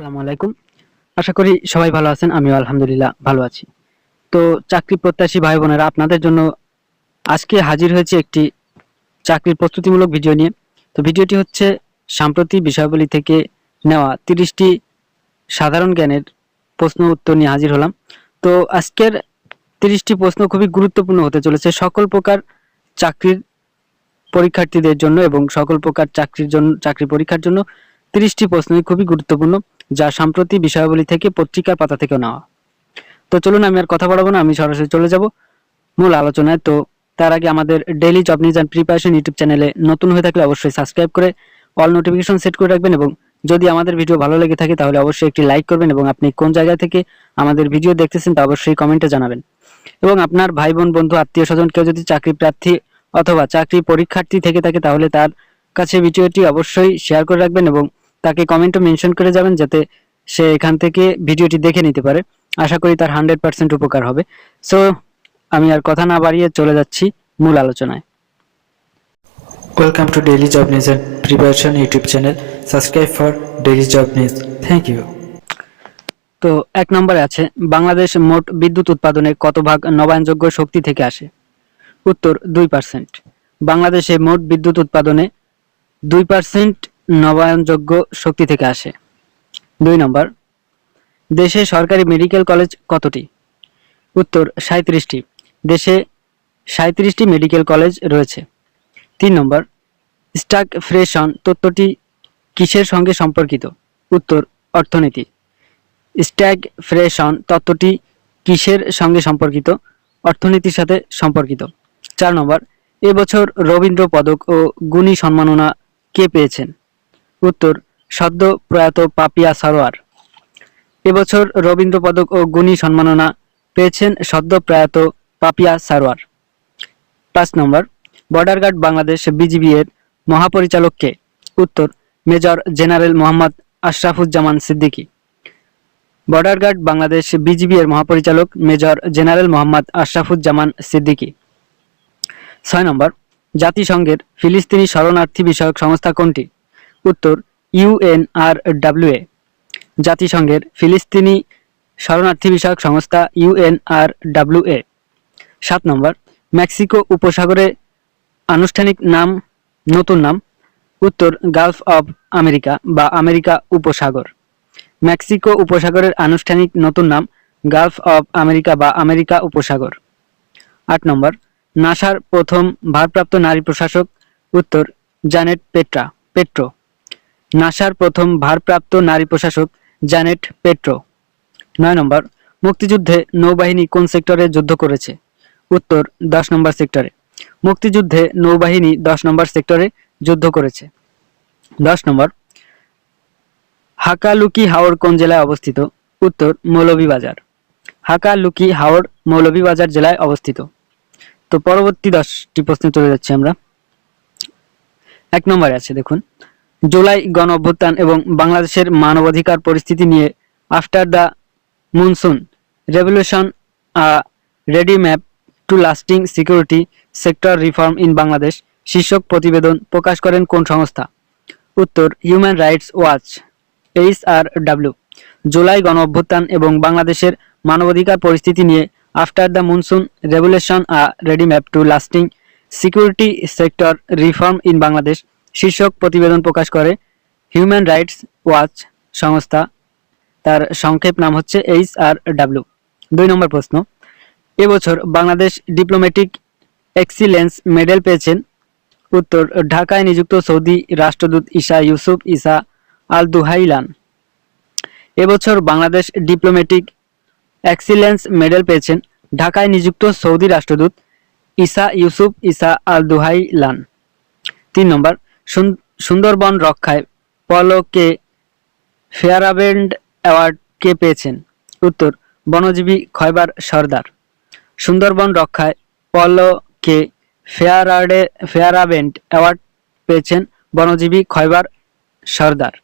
আসসালামু আলাইকুম। আশা করি সবাই ভালো আছেন। আমিও আলহামদুলিল্লাহ ভালো আছি। তো চাকরি প্রত্যাশী ভাই বোনেরা, আপনাদের জন্য আজকে হাজির হয়েছে একটি চাকরির প্রস্তুতিমূলক ভিডিও নিয়ে। তো ভিডিওটি হচ্ছে সাম্প্রতিক বিষয়াবলী থেকে নেওয়া 30টি সাধারণ জ্ঞানের প্রশ্ন উত্তর নিয়ে হাজির হলাম। তো আজকের 30টি প্রশ্ন খুবই গুরুত্বপূর্ণ হতে চলেছে সকল প্রকার চাকরির পরীক্ষার্থীদের জন্য এবং সকল প্রকার চাকরি পরীক্ষার জন্য 30টি প্রশ্নই খুবই গুরুত্বপূর্ণ, যা সাম্প্রতিক বিষয়াবলী থেকে পত্রিকার পাতা থেকে নেওয়া। তো চলুন আমি আর কথা বাড়াবো না, আমি সরাসরি চলে যাব মূল আলোচনায়। তো তার আগে আমাদের daily job news and preparation YouTube চ্যানেলে নতুন হয়ে থাকলে অবশ্যই সাবস্ক্রাইব করে অল নোটিফিকেশন সেট করে রাখবেন, এবং যদি আমাদের ভিডিও ভালো লেগে থাকে তাহলে অবশ্যই একটি লাইক করবেন, এবং আপনি কোন জায়গা থেকে আমাদের ভিডিও দেখতেছেন তা অবশ্যই কমেন্টে জানাবেন। এবং আপনার ভাই বোন বন্ধু আত্মীয় স্বজন কেউ যদি চাকরি প্রার্থী অথবা চাকরি পরীক্ষার্থী থেকে থাকে তাহলে তার কাছে ভিডিওটি অবশ্যই শেয়ার করে রাখবেন এবং তাকে কমেন্টও মেনশন করে যাবেন, যাতে সে এখান থেকে ভিডিওটি দেখে নিতে পারে। আশা করি তার 100% উপকার হবে। সো আমি আর কথা না বাড়িয়ে চলে যাচ্ছি মূল আলোচনায়। Welcome to daily job news and preparation YouTube channel. Subscribe for daily job news. Thank you. তো 1 নম্বরে আছে, বাংলাদেশ মোট বিদ্যুৎ উৎপাদনে কত ভাগ নবায়নযোগ্য শক্তি থেকে আসে? উত্তর 2%। বাংলাদেশে মোট বিদ্যুৎ উৎপাদনে 2% নবায়নযোগ্য শক্তি থেকে আসে। 2 নম্বর, দেশে সরকারি মেডিকেল কলেজ কতটি? উত্তর 37টি। দেশে 37টি মেডিকেল কলেজ রয়েছে। 3 নম্বর, স্টাগফ্লেশন তত্ত্বটি কিসের সঙ্গে সম্পর্কিত? উত্তর অর্থনীতি। স্টাগফ্লেশন তত্ত্বটি কিসের সঙ্গে সম্পর্কিত? অর্থনীতির সাথে সম্পর্কিত। 4 নম্বর, এবছর রবীন্দ্র পদক ও গুণী সম্মাননা কে পেয়েছেন? উত্তর সদ্য প্রয়াত পাপিয়া সারোয়ার। এবছর রবীন্দ্র পদক ও গুণী সম্মাননা পেয়েছেন সদ্য প্রয়াত পাপিয়া সারোয়ার। 5 নম্বর, বর্ডার গার্ড বাংলাদেশ বিজিবি এর মহাপরিচালক কে? উত্তর major general Mohammad Ashrafuzzaman Siddiqui. Border guard Bangladesh BGB এর মহাপরিচালক মেজর জেনারেল মোহাম্মদ আশরাফুজ্জামান সিদ্দিকী। 6 নম্বর, জাতিসংঘের ফিলিস্তিনি শরণার্থী বিষয়ক সংস্থা কোনটি? উত্তর ইউএনআরডব্লিউএ। জাতিসংঘের ফিলিস্তিনি শরণার্থী বিষয়ক সংস্থা ইউএনআরডব্লিউএ। 7 নম্বর, মেক্সিকো উপসাগরে আনুষ্ঠানিক নাম নতুন নাম? উত্তর গালফ অব আমেরিকা বা আমেরিকা উপসাগর। মেক্সিকো উপসাগরের আনুষ্ঠানিক নতুন নাম গালফ অব আমেরিকা বা আমেরিকা উপসাগর। 8 নম্বর, নাসার প্রথম ভারপ্রাপ্ত নারী প্রশাসক? উত্তর জানেট পেট্রো। নাসার প্রথম ভারপ্রাপ্ত নারী প্রশাসক জানেট পেট্রো। 9 নম্বর, মুক্তিযুদ্ধে নৌবাহিনী কোন সেক্টরে যুদ্ধ করেছে? উত্তর 10 নম্বর সেক্টরে। মুক্তিযুদ্ধে নৌবাহিনী 10 নম্বর সেক্টরে যুদ্ধ করেছে। 10 নম্বর, হাকালুকি হাওর কোন জেলায় অবস্থিত? উত্তর মৌলভীবাজার। হাকালুকি হাওর মৌলভীবাজার জেলায় অবস্থিত। তো পরবর্তী 10টি প্রশ্নে চলে যাচ্ছি আমরা। 1 নম্বরে আছে, দেখুন, জুলাই গণ অভ্যুত্থান এবং বাংলাদেশের মানবাধিকার পরিস্থিতি নিয়ে after the monsoon revolution road map to lasting security sector reform in Bangladesh শীর্ষক প্রতিবেদন প্রকাশ করেন কোন সংস্থা? উত্তর human rights watch HRW। July গণ অভ্যুত্থান এবং বাংলাদেশের মানবাধিকার পরিস্থিতি নিয়ে after the monsoon revolution road map to lasting security sector reform in Bangladesh শীর্ষক প্রতিবেদন প্রকাশ করে হিউম্যান রাইটস ওয়াচ সংস্থা। তার সংক্ষেপ নাম হচ্ছে HRW। 2 নম্বর প্রশ্ন, এবছর বাংলাদেশ ডিপ্লোম্যাটিক এক্সিলেন্স মেডেল পেয়েছেন? উত্তর ঢাকায় নিযুক্ত সৌদি রাষ্ট্রদূত ঈসা ইউসুফ ঈসা আল দুহাইলান। এবছর বাংলাদেশ ডিপ্লোম্যাটিক এক্সিলেন্স মেডেল পেয়েছেন ঢাকায় নিযুক্ত সৌদি রাষ্ট্রদূত ঈসা ইউসুফ ঈসা আল দুহাইলান। 3 নম্বর, সুন্দরবন রক্ষায় পলকে ফেয়ারব্যান্ড অ্যাওয়ার্ড কে পেয়েছেন? উত্তর বনজীবী খয়বার সর্দার। সুন্দরবন রক্ষায় পলকে ফেয়ারব্যান্ড অ্যাওয়ার্ড পেয়েছেন বনজীবী খয়বার সর্দার।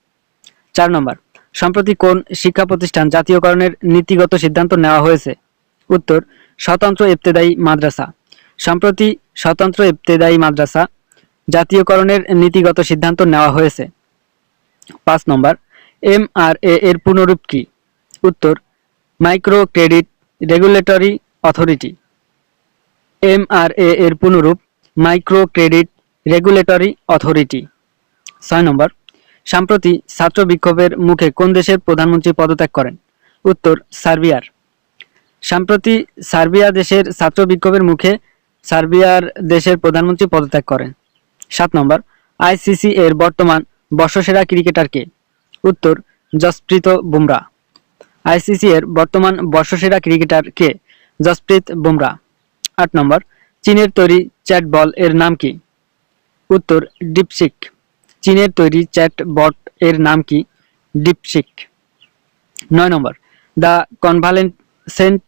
4 নম্বর, সম্প্রতি কোন শিক্ষা প্রতিষ্ঠান জাতীয়করণের নীতিগত সিদ্ধান্ত নেওয়া হয়েছে? উত্তর স্বতন্ত্র ইবতেদায়ী মাদ্রাসা। সম্প্রতি স্বতন্ত্র ইবতেদায়ী মাদ্রাসা জাতীয়করণের নীতিগত সিদ্ধান্ত নেওয়া হয়েছে। 5 নম্বর, MRA এর পুনরূপ কি? উত্তর micro credit regulatory authority. MRA এর পুনরূপ মাইক্রো ক্রেডিট রেগুলেটরি অথরিটি। 6 নম্বর, সাম্প্রতি ছাত্র বিক্ষোভের মুখে কোন দেশের প্রধানমন্ত্রী পদত্যাগ করেন? উত্তর সার্বিয়ার। সম্প্রতি সার্বিয়া দেশের ছাত্র বিক্ষোভের মুখে সার্বিয়ার দেশের প্রধানমন্ত্রী পদত্যাগ করেন। 7 নম্বর, আইসিসি এর বর্তমান বর্ষসেরা ক্রিকেটার কে? উত্তর জসপ্রীত বুমরা। আইসিসি এর বর্তমান বর্ষসেরা ক্রিকেটার কে? জসপ্রীত বুমরা। 8 নম্বর, চীনের তৈরি চ্যাট বল এর নাম কি? উত্তর ডিপসিক। চীনের তৈরি চ্যাট বট এর নাম কি? ডিপসিক। 9 নম্বর, দ্য কনভালেসেন্ট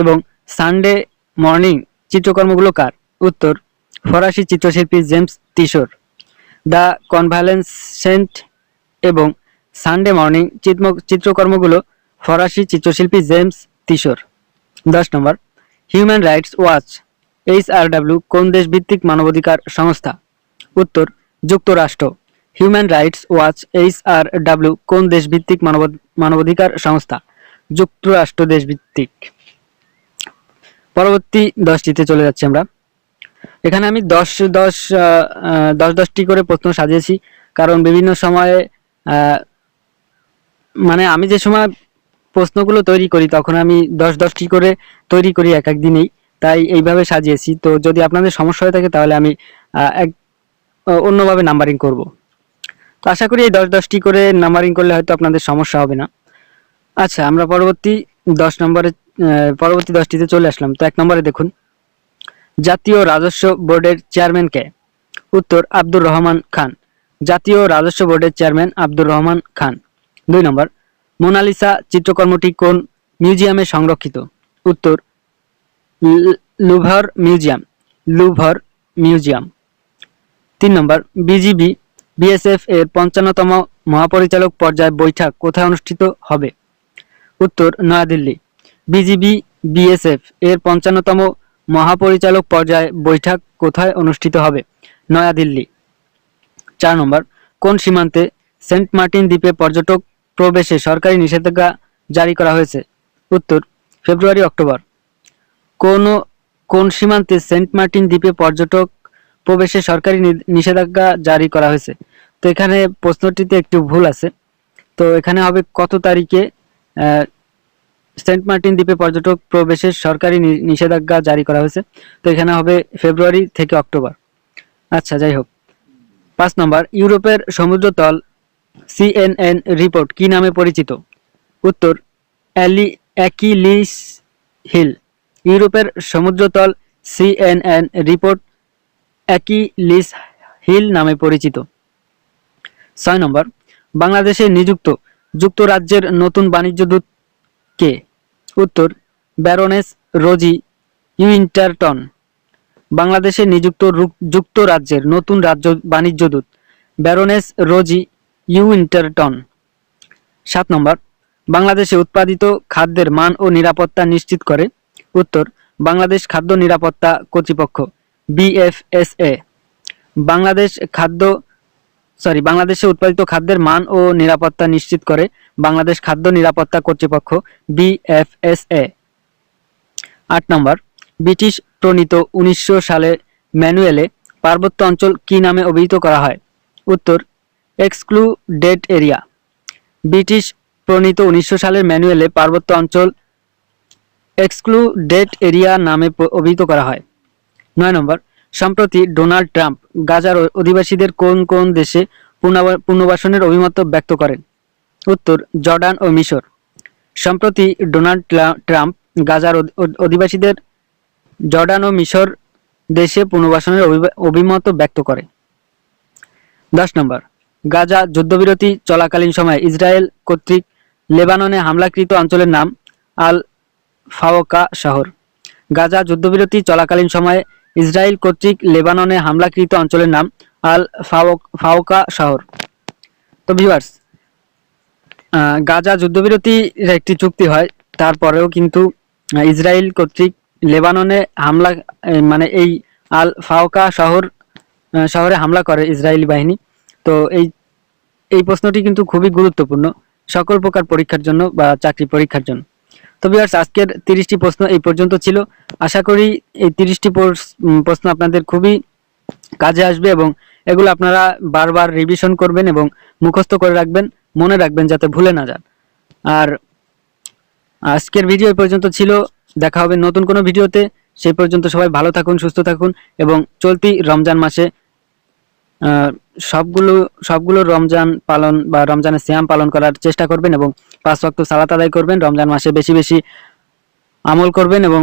এবং সানডে মর্নিং চিত্রকর্মগুলো কার? উত্তর ফরাসি চিত্রশিল্পী জেমস তিশোর। দ্য কনভালেসেন্ট এবং সানডে মর্নিং চিত্রকর্মগুলো ফরাসি চিত্রশিল্পী জেমস তিশোর। 10 নম্বর, হিউম্যান রাইটস ওয়াচ HRW কোন দেশ ভিত্তিক মানবাধিকার সংস্থা? উত্তর যুক্তরাষ্ট্র। হিউম্যান রাইটস ওয়াচ HRW কোন দেশ ভিত্তিক মানবাধিকার সংস্থা? যুক্তরাষ্ট্র দেশ ভিত্তিক। পরবর্তী 10টিতে চলে যাচ্ছি আমরা। এখানে আমি 10টি করে প্রশ্ন সাজিয়েছি, কারণ বিভিন্ন সময়ে মানে আমি যে সময় প্রশ্নগুলো তৈরি করি তখন আমি 10টি করে তৈরি করি এক এক দিনেই, তাই এইভাবে সাজিয়েছি। তো যদি আপনাদের সমস্যা হয়ে থাকে তাহলে আমি অন্যভাবে নাম্বারিং করব। তো আশা করি এই 10টি করে নাম্বারিং করলে হয়তো আপনাদের সমস্যা হবে না। আচ্ছা, আমরা পরবর্তী 10টিতে চলে আসলাম। তো 1 নম্বরে দেখুন, জাতীয় রাজস্ব বোর্ডের চেয়ারম্যান কে? উত্তর আব্দুর রহমান খান। জাতীয় রাজস্ব বোর্ডের চেয়ারম্যান আব্দুর রহমান খান। 2 নম্বর, মোনালিসা চিত্রকর্মটি কোন মিউজিয়ামে সংরক্ষিত? উত্তর লুভর মিউজিয়াম। 3 নম্বর, বিজিবি বিএসএফ এর 55তম মহাপরিচালক পর্যায় বৈঠক কোথায় অনুষ্ঠিত হবে? উত্তর নয়াদিল্লি। বিজিবি বিএসএফ এর 55তম মহাপরিচালক পর্যায় বৈঠক কোথায় অনুষ্ঠিত হবে? নয়াদিল্লি। 4 নম্বর, কোন সীমান্তে সেন্ট মার্টিন দ্বীপে পর্যটক প্রবেশে সরকারি নিষেধাজ্ঞা জারি করা হয়েছে? উত্তর ফেব্রুয়ারি-অক্টোবর। কোন সীমান্তে সেন্ট মার্টিন দ্বীপে পর্যটক প্রবেশে সরকারি নিষেধাজ্ঞা জারি করা হয়েছে? তো এখানে প্রশ্নটিতে একটু ভুল আছে। তো এখানে হবে কত তারিখে সেন্ট মার্টিন দ্বীপে পর্যটক প্রবেশে সরকারি নিষেধাজ্ঞা জারি করা হয়েছে। তো এখানে হবে ফেব্রুয়ারি থেকে অক্টোবর। আচ্ছা, যাই হোক। 5 নম্বর, ইউরোপের সমুদ্রতল CNN রিপোর্ট কি নামে পরিচিত? উত্তর অ্যাকিলিস হিল। ইউরোপের সমুদ্রতল CNN রিপোর্ট অ্যাকিলিস হিল নামে পরিচিত। 6 নম্বর, বাংলাদেশে নিযুক্ত যুক্তরাজ্যের নতুন বাণিজ্য দূত কে? উত্তর ব্যারোনেস রোজি উইন্টারটন। বাংলাদেশে নিযুক্ত যুক্তরাজ্যের নতুন বাণিজ্য দূত ব্যারোনেস রোজি উইন্টারটন। 7 নম্বর, বাংলাদেশে উৎপাদিত খাদ্যের মান ও নিরাপত্তা নিশ্চিত করে? উত্তর বাংলাদেশ খাদ্য নিরাপত্তা কর্তৃপক্ষ BFSA। বাংলাদেশে উৎপাদিত খাদ্যের মান ও নিরাপত্তা নিশ্চিত করে বাংলাদেশ খাদ্য নিরাপত্তা কর্তৃপক্ষ BFSA। 8 নম্বর, ব্রিটিশ প্রণীত 1900 সালের ম্যানুয়ালে পার্বত্য অঞ্চল কি নামে অভিহিত করা হয়? উত্তর এক্সক্লুডেড এরিয়া। ব্রিটিশ প্রণীত 1900 সালের ম্যানুয়ালে পার্বত্য অঞ্চল এক্সক্লুডেড এরিয়া নামে অভিহিত করা হয়। 9 নম্বর, সম্প্রতি ডোনাল্ড ট্রাম্প গাজার অধিবাসীদের কোন কোন দেশে পুনর্বাসনের অভিমত ব্যক্ত করেন? উত্তর জর্ডান ও মিশর। সম্প্রতি ডোনাল্ড ট্রাম্প গাজার অধিবাসীদের জর্ডান ও মিশর দেশে পুনর্বাসনের অভিমত ব্যক্ত করে। 10 নম্বর, গাজা যুদ্ধবিরতি চলাকালীন সময়ে ইসরায়েল কর্তৃক লেবাননে হামলাকৃত অঞ্চলের নাম? আল ফাওকা শহর। গাজা যুদ্ধবিরতি চলাকালীন সময়ে ইসরায়েল কর্তৃক লেবাননে হামলাকৃত অঞ্চলের নাম আল ফাওকা শহর। তো ভিউয়ার্স, গাজা যুদ্ধবিরতির একটি চুক্তি হয়, তারপরেও কিন্তু ইসরায়েল কর্তৃক লেবাননে হামলা মানে এই আল ফাওকা শহরে হামলা করে ইসরায়েলি বাহিনী। তো এই প্রশ্নটি কিন্তু খুবই গুরুত্বপূর্ণ সকল প্রকার পরীক্ষার জন্য বা চাকরি পরীক্ষার জন্য। তো ভিউয়ার্স, আজকের 30টি প্রশ্ন এই পর্যন্ত ছিল। আশা করি এই 30টি প্রশ্ন আপনাদের খুবই কাজে আসবে এবং এগুলো আপনারা বারবার রিভিশন করবেন এবং মুখস্থ করে রাখবেন, মনে রাখবেন যাতে ভুলে না যান। আর আজকের ভিডিও এই পর্যন্ত ছিল। দেখা হবে নতুন কোনো ভিডিওতে। সেই পর্যন্ত সবাই ভালো থাকুন, সুস্থ থাকুন এবং চলতি রমজান মাসে সবগুলো রমজান পালন বা রমজানের সিয়াম পালন করার চেষ্টা করবেন এবং 5 ওয়াক্ত সালাত আদায় করবেন। রমজান মাসে বেশি বেশি আমল করবেন এবং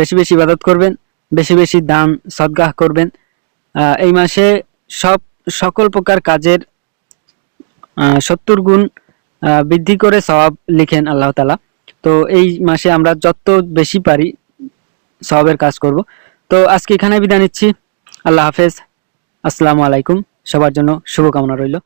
বেশি বেশি ইবাদত করবেন, বেশি বেশি দান সদকাহ করবেন। এই মাসে সকল প্রকার কাজের 70 গুণ বৃদ্ধি করে সওয়াব লিখেন আল্লাহ তাআলা। তো এই মাসে আমরা যত বেশি পারি সওয়াবের কাজ করব। তো আজকে এখানে বিদায় নিচ্ছি। আল্লাহ হাফেজ। আসসালামু আলাইকুম। সবার জন্য শুভকামনা রইল।